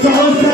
Come on,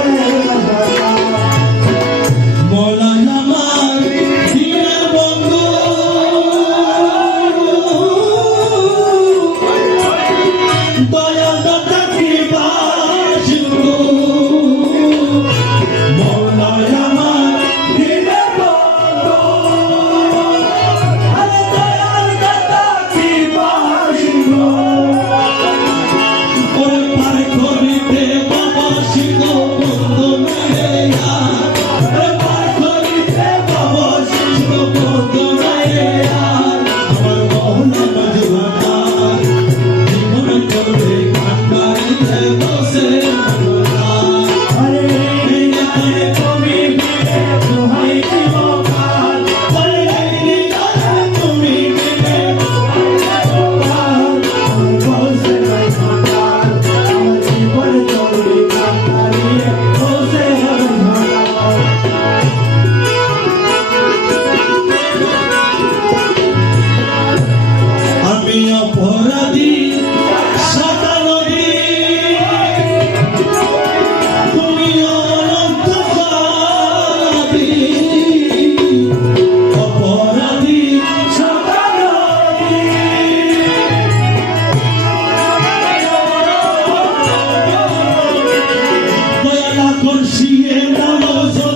মুর্শিদে নমস্কার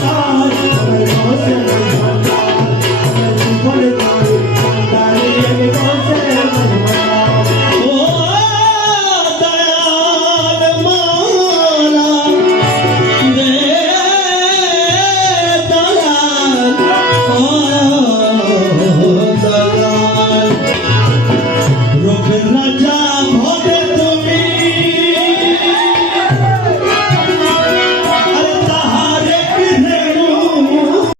God.